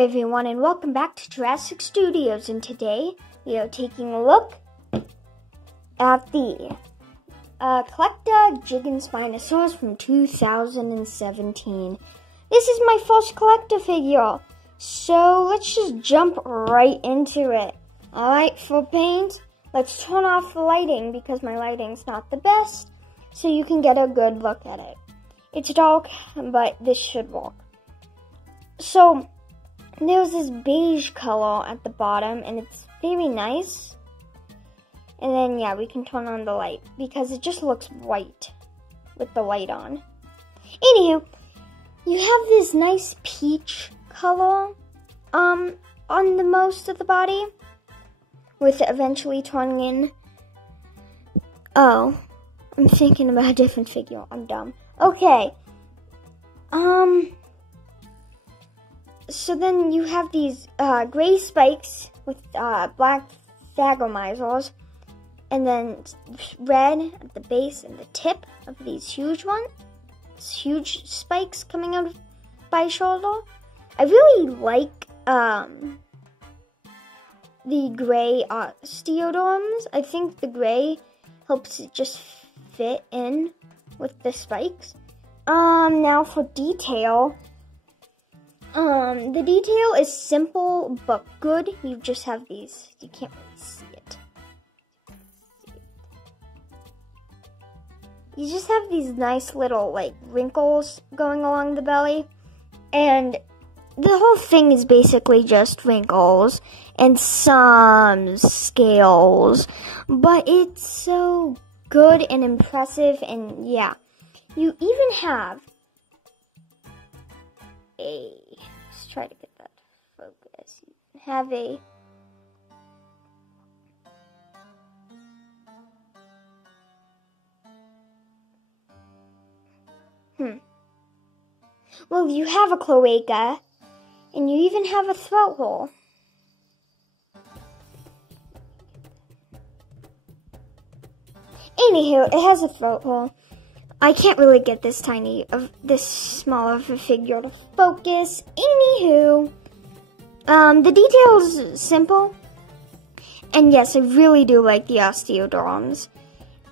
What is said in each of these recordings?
everyone, and welcome back to Jurassic Studios, and today we are taking a look at the collectA Gigantspinosaurus from 2017. This is my first collectA figure, so let's just jump right into it. Alright, for paint, let's turn off the lighting because my lighting's not the best, so you can get a good look at it. It's dark, but this should work. So, there's this beige color at the bottom, and it's very nice. And then, yeah, we can turn on the light, because it just looks white with the light on. Anywho, you have this nice peach color on the most of the body, with it eventually turning in. Oh, I'm thinking about a different figure. I'm dumb. Okay. So then you have these gray spikes with black thagomisers, and then red at the base and the tip of these huge spikes coming out by shoulder. I really like the gray osteoderms. I think the gray helps it just fit in with the spikes. Now for detail. The detail is simple but good. You just have these. You can't really see it. You just have these nice little wrinkles going along the belly, and the whole thing is basically just wrinkles and some scales. But it's so good and impressive, and yeah, you even have let's try to get that focus. You have well, you have a cloaca, and you even have a throat hole. Anywho, it has a throat hole. I can't really get this small of a figure to focus. Anywho, the detail is simple. And yes, I really do like the osteoderms.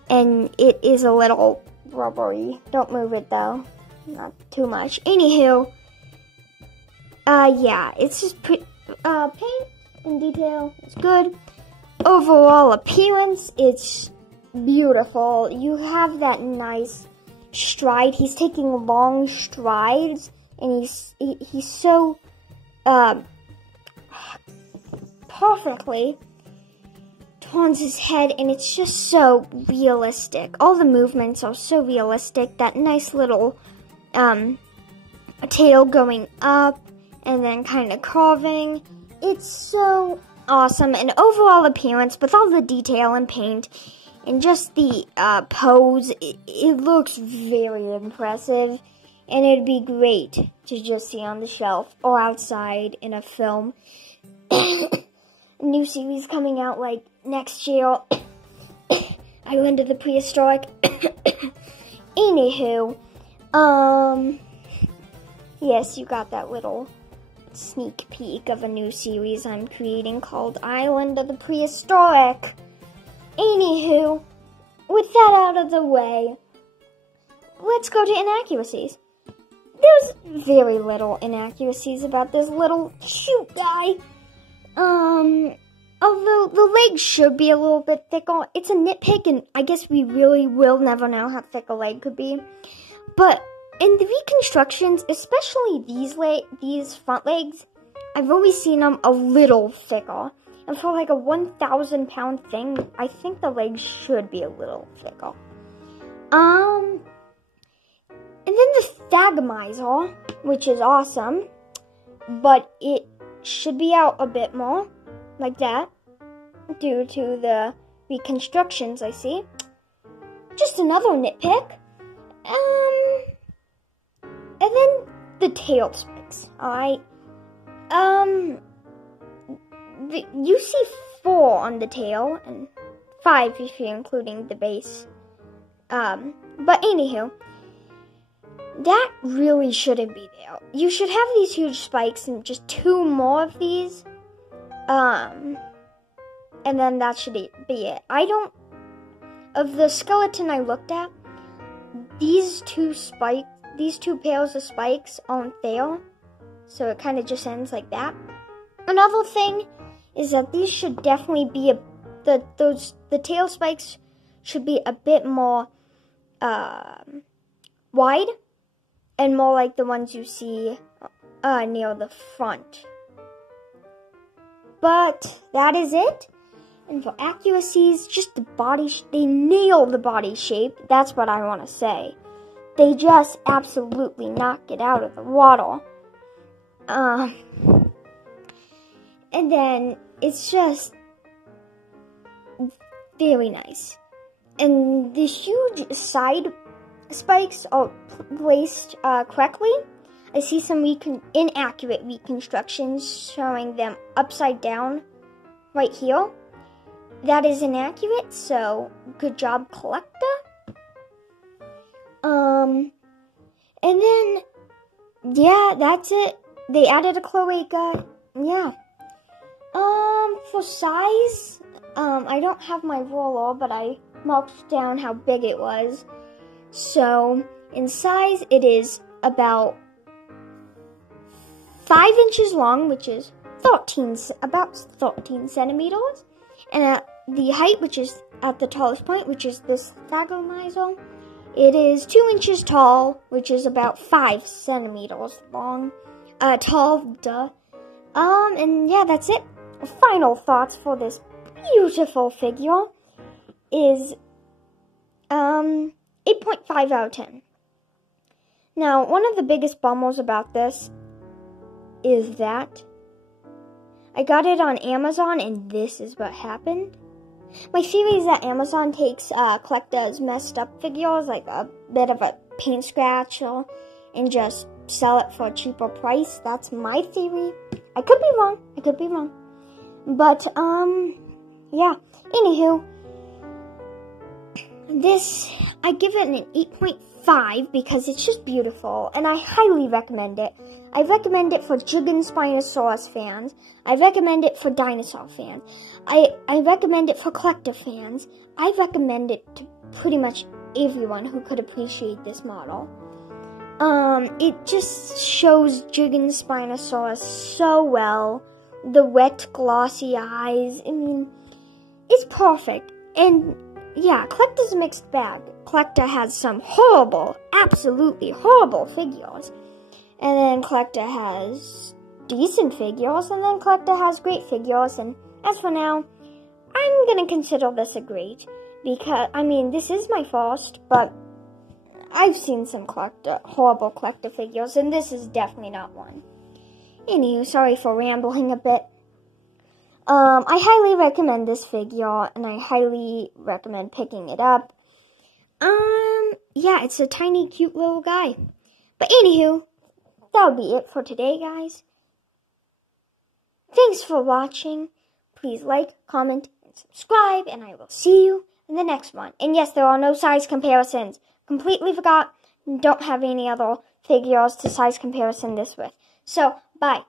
And it is a little rubbery. Don't move it though. Not too much. Anywho, yeah, it's just paint and detail. It's good. Overall appearance, it's beautiful. You have that nice stride. He's taking long strides, and he's so perfectly turns his head, and it's just so realistic. All the movements are so realistic. That nice little tail going up and then kind of curving. It's so awesome. And overall appearance with all the detail and paint and just the pose, it looks very impressive, and it'd be great to just see on the shelf or outside in a film. A new series coming out next year. Island of the Prehistoric. Anywho, yes, you got that little sneak peek of a new series I'm creating called Island of the Prehistoric. Anywho, with that out of the way, let's go to inaccuracies. There's very little inaccuracies about this little cute guy. Although the legs should be a little bit thicker. It's a nitpick, and I guess we really will never know how thick a leg could be. But in the reconstructions, especially these front legs, I've always seen them a little thicker. And for a 1,000-pound thing, I think the legs should be a little thicker. And then the thagomizer, which is awesome, but it should be out a bit more, like that, due to the reconstructions I see. Just another nitpick. And then the tail spikes, alright? You see 4 on the tail, and 5 if you're including the base. But anywho, that really shouldn't be there. You should have these huge spikes and just 2 more of these. And then that should be it. Of the skeleton I looked at, these 2 pairs of spikes aren't there. So it kind of just ends like that. Another thing is that these should definitely be the tail spikes should be a bit more wide and more like the ones you see near the front. But that is it. And for accuracies, just the body, they nail the body shape. That's what I want to say. They just absolutely knock it out of the water. And then it's just very nice. And the huge side spikes are placed correctly. I see some inaccurate reconstructions showing them upside down right here. That is inaccurate, so good job, collectA. And then, yeah, that's it. They added a cloaca. Yeah. For size, I don't have my ruler, but I marked down how big it was. So, in size, it is about 5 inches long, which is about 13 centimeters. And at the height, which is at the tallest point, which is this thagomizer, it is 2 inches tall, which is about 5 centimeters long. Tall, duh. And yeah, that's it. Final thoughts for this beautiful figure is 8.5 out of 10. Now, one of the biggest bummers about this is that I got it on Amazon, and this is what happened. My theory is that Amazon takes collectA's messed up figures, like a bit of a paint scratch, and just sell it for a cheaper price. That's my theory. I could be wrong. But, yeah. Anywho, I give it an 8.5 because it's just beautiful, and I highly recommend it. I recommend it for Gigantspinosaurus fans. I recommend it for dinosaur fans. I recommend it for collectA fans. I recommend it to pretty much everyone who could appreciate this model. It just shows Gigantspinosaurus so well. The wet, glossy eyes. I mean, it's perfect. And yeah, collectA's a mixed bag. collectA has some horrible, absolutely horrible figures. And then collectA has decent figures, and then collectA has great figures. And as for now, I'm going to consider this a great, because, I mean, this is my first, but I've seen some horrible collectA figures, and this is definitely not one. Anywho, sorry for rambling a bit. I highly recommend this figure, and I highly recommend picking it up. Yeah, it's a tiny, cute little guy. But anywho, that'll be it for today, guys. Thanks for watching. Please like, comment, and subscribe, and I will see you in the next one. And yes, there are no size comparisons. Completely forgot. Don't have any other figures to size comparison this with. So, bye.